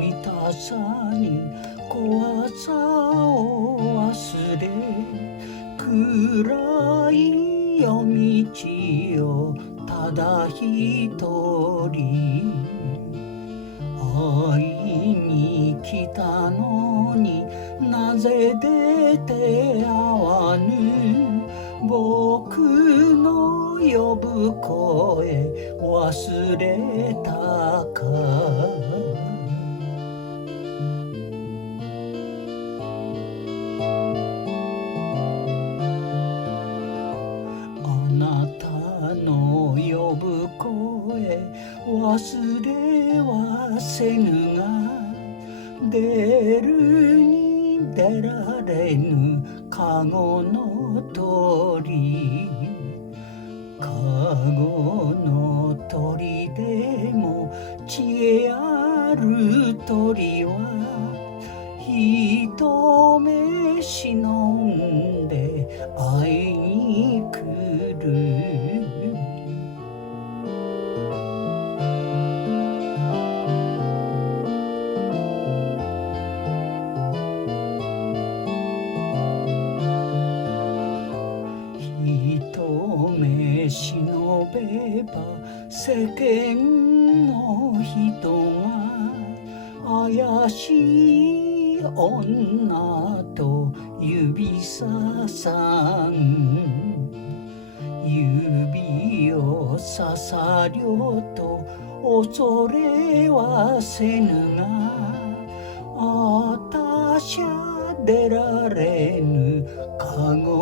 見たさに怖さを忘れ、暗い夜道をただ一人、会いに来たのになぜ出て会わぬ、僕の呼ぶ声忘れたか。あなたの呼ぶ声忘れはせぬが、出るに出られぬかごの鳥、かごの鳥でも知恵ある鳥は一目忍んで会いに来る。一目忍べば世間の人が怪しい女と指ささん、指をささりょうと恐れはせぬが、あたしゃ出られぬかご